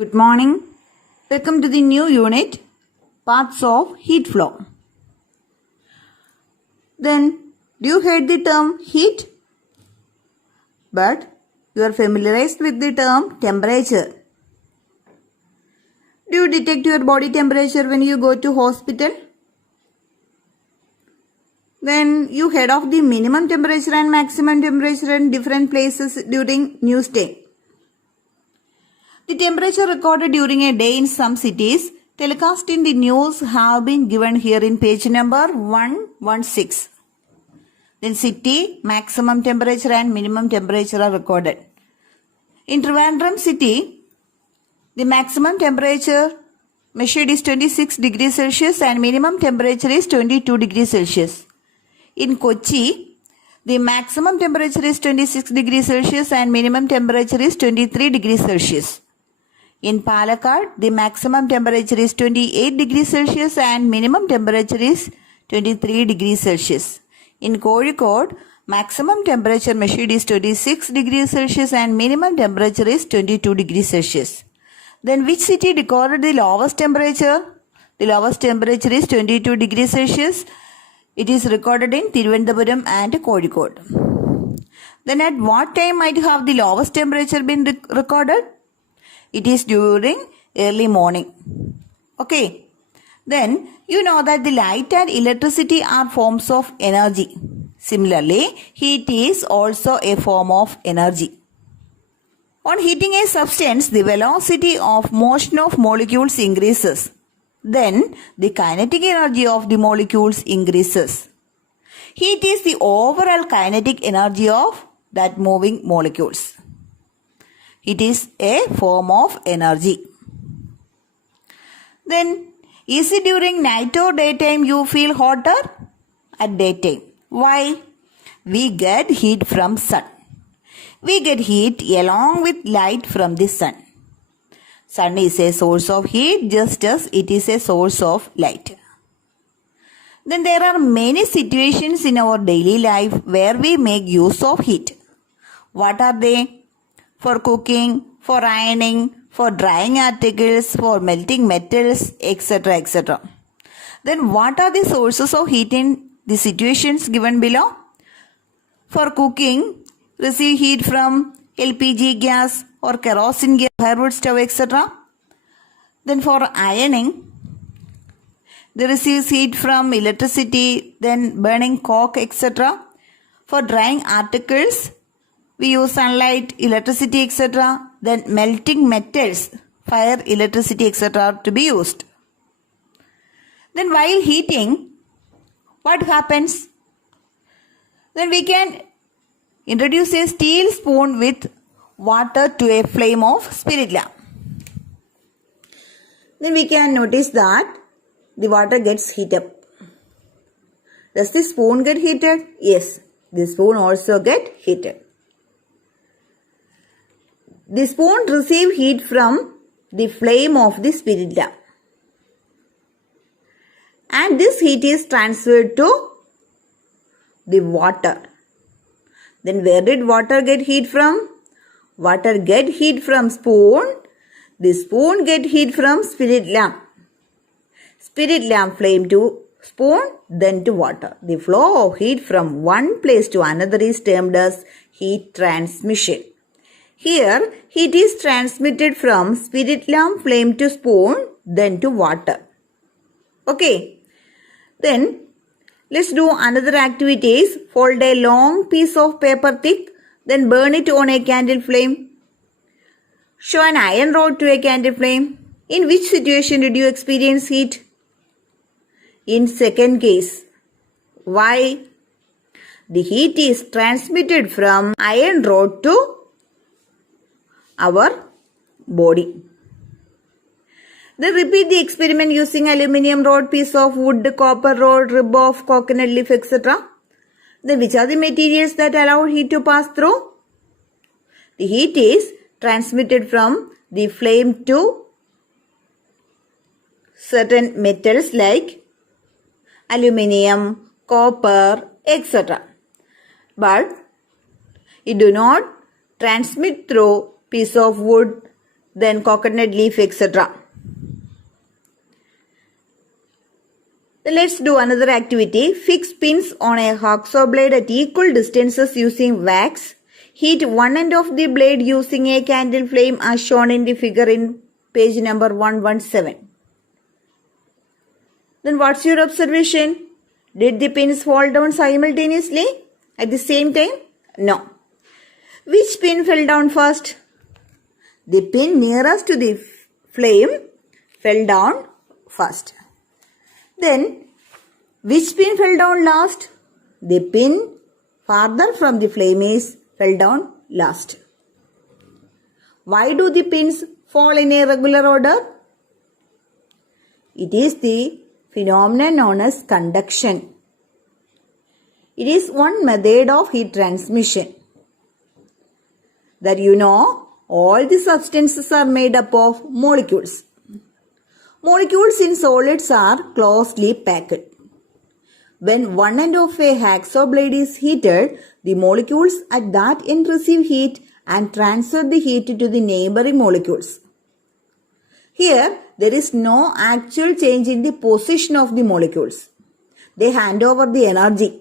Good morning. Welcome to the new unit, Paths of Heat Flow. Then, do you heard the term heat? But you are familiarized with the term temperature. Do you detect your body temperature when you go to hospital? Then you heard of the minimum temperature and maximum temperature in different places during news day. The temperature recorded during a day in some cities telecast in the news have been given here in page number 116. Then city, maximum temperature and minimum temperature are recorded. In Trivandrum city, the maximum temperature measured is 26 degrees Celsius and minimum temperature is 22 degrees Celsius. In Kochi, the maximum temperature is 26 degrees Celsius and minimum temperature is 23 degrees Celsius. In Palakkad, the maximum temperature is 28 degrees Celsius and minimum temperature is 23 degrees Celsius. In Kozhikode, maximum temperature measured is 26 degrees Celsius and minimum temperature is 22 degrees Celsius. Then which city recorded the lowest temperature? The lowest temperature is 22 degrees Celsius. It is recorded in Thiruvananthapuram and Kozhikode. Then at what time might have the lowest temperature been recorded? It is during early morning. Okay. Then you know that the light and electricity are forms of energy. Similarly, heat is also a form of energy. On heating a substance, the velocity of motion of molecules increases. Then the kinetic energy of the molecules increases. Heat is the overall kinetic energy of that moving molecules. It is a form of energy. Then, is it during night or daytime you feel hotter? At daytime. Why? We get heat from sun. We get heat along with light from the sun. Sun is a source of heat just as it is a source of light. Then there are many situations in our daily life where we make use of heat. What are they? For cooking, for ironing, for drying articles, for melting metals, etc. etc. Then what are the sources of heat in the situations given below? For cooking, receive heat from LPG gas or kerosene gas, firewood stove, etc. Then for ironing, they receive heat from electricity, then burning coke, etc. For drying articles, we use sunlight, electricity, etc. Then melting metals, fire, electricity, etc. to be used. Then while heating, what happens? Then we can introduce a steel spoon with water to a flame of spirit lamp. Then we can notice that the water gets heated up. Does the spoon get heated? Yes, the spoon also get heated. The spoon receives heat from the flame of the spirit lamp. And this heat is transferred to the water. Then where did water get heat from? Water get heat from spoon. The spoon get heat from spirit lamp. Spirit lamp flame to spoon, then to water. The flow of heat from one place to another is termed as heat transmission. Here, heat is transmitted from spirit lamp flame to spoon, then to water. Okay. Then, let's do another activities. Fold a long piece of paper thick, then burn it on a candle flame. Show an iron rod to a candle flame. In which situation did you experience heat? In second case. Why? The heat is transmitted from iron rod to our body. Then repeat the experiment using aluminium rod, piece of wood, copper rod, rib of coconut leaf, etc. Then which are the materials that allow heat to pass through? The heat is transmitted from the flame to certain metals like aluminium, copper, etc. But it do not transmit through piece of wood, then coconut leaf, etc. Then let's do another activity. Fix pins on a hacksaw blade at equal distances using wax. Heat one end of the blade using a candle flame as shown in the figure in page number 117. Then what's your observation? Did the pins fall down simultaneously at the same time? No. Which pin fell down first? The pin nearest to the flame fell down first. Then, which pin fell down last? The pin farther from the flame fell down last. Why do the pins fall in a regular order? It is the phenomenon known as conduction. It is one method of heat transmission. That you know, all the substances are made up of molecules. Molecules in solids are closely packed. When one end of a hacksaw blade is heated, the molecules at that end receive heat and transfer the heat to the neighboring molecules. Here, there is no actual change in the position of the molecules. They hand over the energy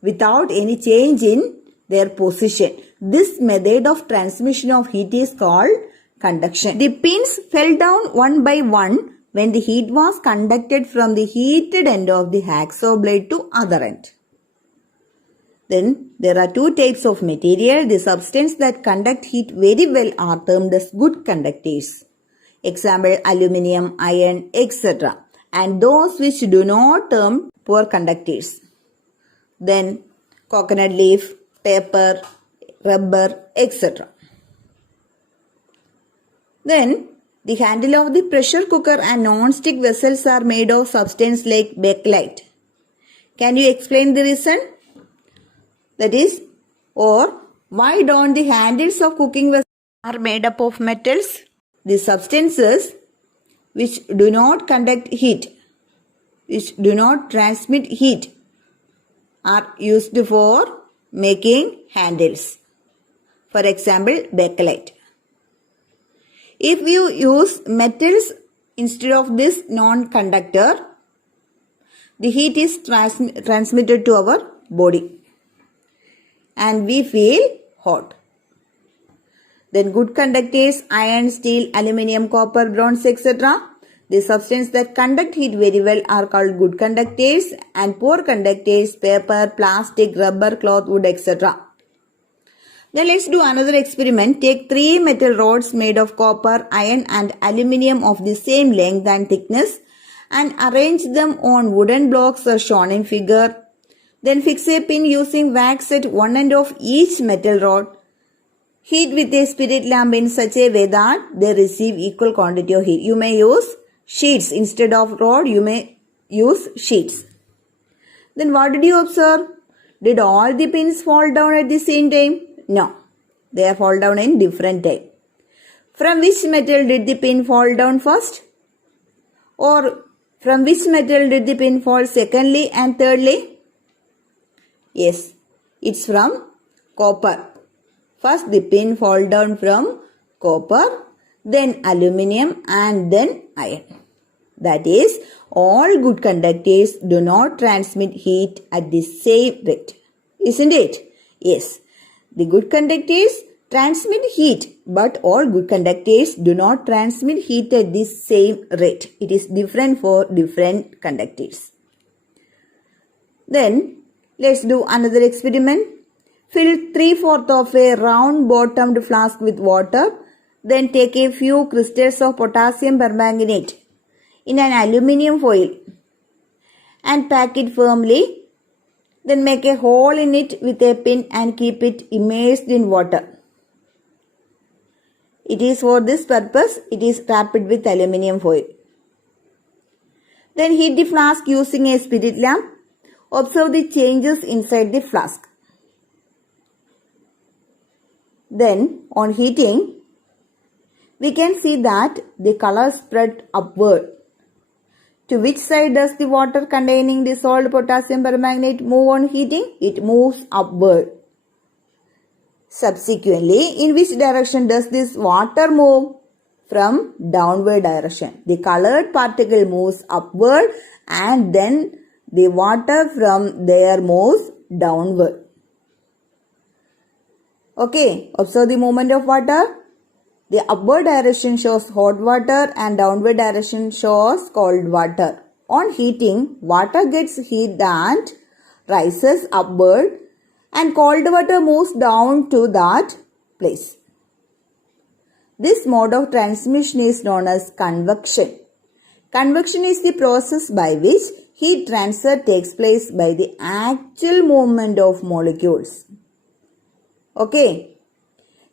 without any change in their position. This method of transmission of heat is called conduction. The pins fell down one by one when the heat was conducted from the heated end of the hacksaw blade to other end. Then there are two types of material. The substance that conduct heat very well are termed as good conductors. Example, aluminium, iron, etc. And those which do not term poor conductors. Then coconut leaf, paper, rubber, etc. Then the handle of the pressure cooker and non-stick vessels are made of substance like bakelite. Can you explain the reason? That is, or why don't the handles of cooking vessels are made up of metals? The substances which do not conduct heat, which do not transmit heat, are used for making handles. For example, bakelite. If you use metals instead of this non-conductor, the heat is transmitted to our body and we feel hot. Then good conductors, iron, steel, aluminium, copper, bronze, etc. The substances that conduct heat very well are called good conductors, and poor conductors, paper, plastic, rubber, cloth, wood, etc. Then let's do another experiment. Take 3 metal rods made of copper, iron and aluminium of the same length and thickness and arrange them on wooden blocks as shown in figure. Then fix a pin using wax at one end of each metal rod. Heat with a spirit lamp in such a way that they receive equal quantity of heat. You may use sheets instead of rod. You may use sheets. Then what did you observe? Did all the pins fall down at the same time? No. They fall down in different time. From which metal did the pin fall down first? Or from which metal did the pin fall secondly and thirdly? Yes, it's from copper. First the pin fall down from copper, then aluminium and then iron. That is, all good conductors do not transmit heat at the same rate. Isn't it? Yes. The good conductors transmit heat, but all good conductors do not transmit heat at the same rate. It is different for different conductors. Then, let's do another experiment. Fill 3/4 of a round bottomed flask with water. Then take a few crystals of potassium permanganate in an aluminium foil and pack it firmly. Then make a hole in it with a pin and keep it immersed in water. It is for this purpose it is wrapped with aluminium foil. Then heat the flask using a spirit lamp. Observe the changes inside the flask. Then on heating, we can see that the color spread upward. To which side does the water containing dissolved potassium permanganate move on heating? It moves upward. Subsequently, in which direction does this water move? from downward direction. The colored particle moves upward and then the water from there moves downward. Okay, observe the movement of water. The upward direction shows hot water and downward direction shows cold water. On heating, water gets heated and rises upward and cold water moves down to that place. This mode of transmission is known as convection. Convection is the process by which heat transfer takes place by the actual movement of molecules. Okay,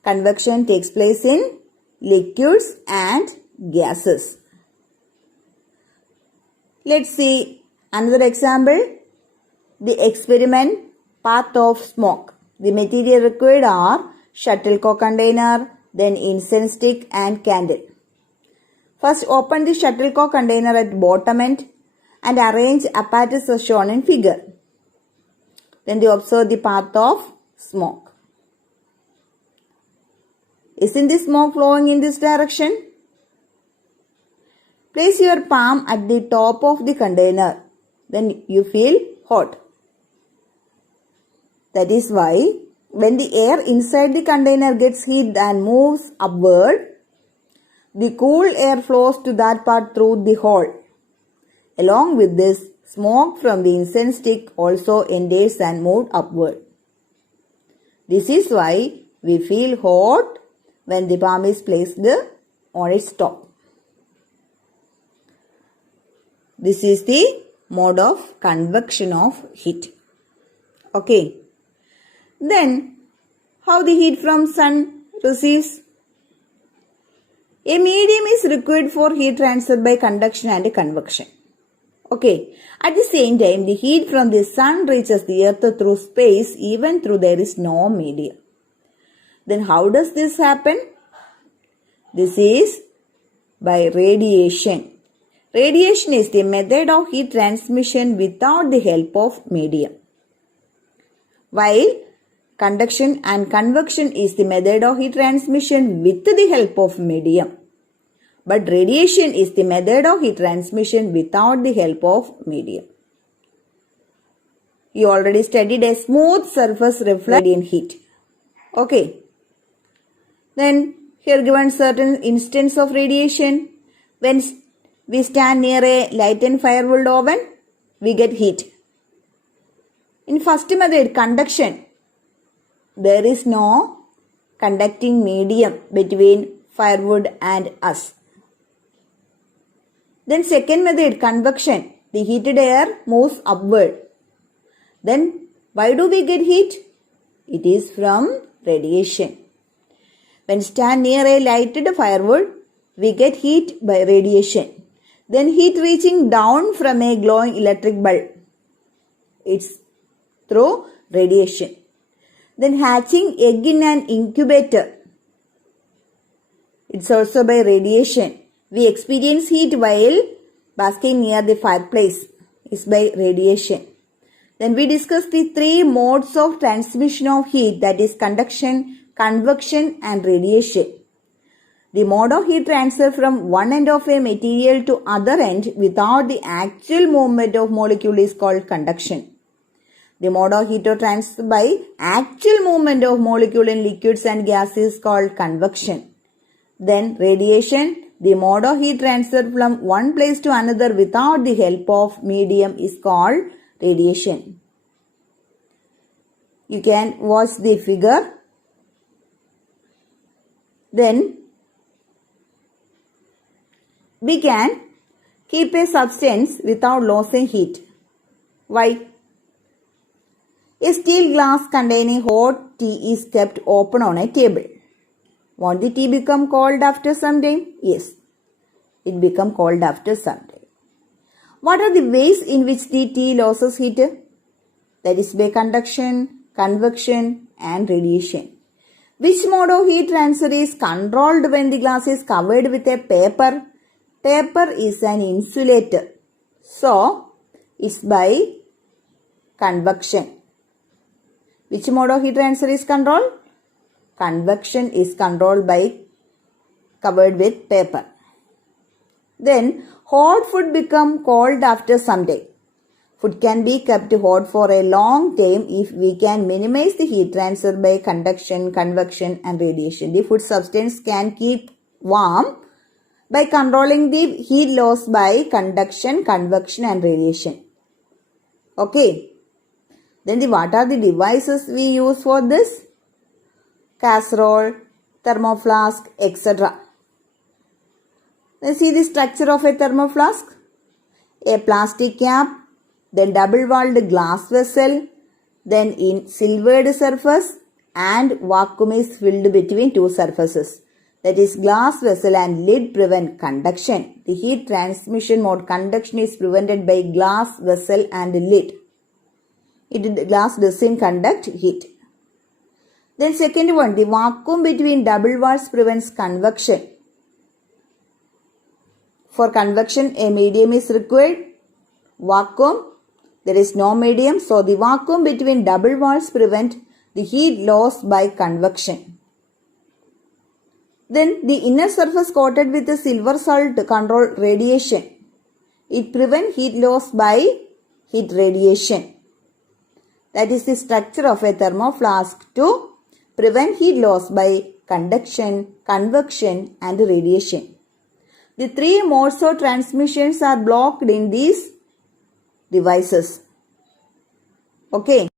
convection takes place in liquids and gases. Let's see another example. The experiment path of smoke. The material required are shuttlecock container, then incense stick and candle. First open the shuttlecock container at bottom end and arrange apparatus as shown in figure. Then you observe the path of smoke. Isn't the smoke flowing in this direction? Place your palm at the top of the container. Then you feel hot. That is why when the air inside the container gets heated and moves upward, the cool air flows to that part through the hole. Along with this, smoke from the incense stick also enters and moves upward. This is why we feel hot when the palm is placed on its top. This is the mode of convection of heat. Okay. Then, how the heat from sun receives? A medium is required for heat transfer by conduction and convection. Okay. At the same time, the heat from the sun reaches the earth through space even though there is no medium. Then how does this happen? This is by radiation. Radiation is the method of heat transmission without the help of medium. While conduction and convection is the method of heat transmission with the help of medium. But radiation is the method of heat transmission without the help of medium. You already studied a smooth surface reflects radiant heat. Okay. Then here given certain instance of radiation. When we stand near a lighted firewood oven, we get heat. In first method, conduction, there is no conducting medium between firewood and us. Then second method, convection, the heated air moves upward. Then why do we get heat? It is from radiation. When stand near a lighted firewood, we get heat by radiation. Then heat reaching down from a glowing electric bulb. It's through radiation. Then hatching egg in an incubator. It's also by radiation. We experience heat while basking near the fireplace. It's by radiation. Then we discuss the three modes of transmission of heat, that is conduction, convection and radiation. The mode of heat transfer from one end of a material to other end without the actual movement of molecule is called conduction. The mode of heat transfer by actual movement of molecule in liquids and gases is called convection. Then radiation, the mode of heat transfer from one place to another without the help of medium is called radiation. You can watch the figure. Then we can keep a substance without losing heat. Why? A steel glass containing hot tea is kept open on a table. Won't the tea become cold after some time? Yes, it become cold after some time. What are the ways in which the tea loses heat? That is by conduction, convection and radiation. Which mode of heat transfer is controlled when the glass is covered with a paper? Paper is an insulator. So, it's by convection. Which mode of heat transfer is controlled? Convection is controlled by covered with paper. Then hot food become cold after some day. Food can be kept hot for a long time if we can minimize the heat transfer by conduction, convection and radiation. The food substance can keep warm by controlling the heat loss by conduction, convection and radiation. Okay. Then what are the devices we use for this? Casserole, thermoflask, etc. Let's see the structure of a thermoflask. A plastic cap, then double-walled glass vessel, then in silvered surface and vacuum is filled between two surfaces. That is, glass vessel and lid prevent conduction. The heat transmission mode conduction is prevented by glass vessel and lid. Glass doesn't conduct heat. Then second one, the vacuum between double walls prevents convection. For convection, a medium is required. Vacuum, there is no medium, so the vacuum between double walls prevent the heat loss by convection. Then the inner surface coated with a silver salt control radiation. It prevents heat loss by heat radiation. That is the structure of a thermoflask to prevent heat loss by conduction, convection and radiation. The three modes of transmissions are blocked in these devices. Okay.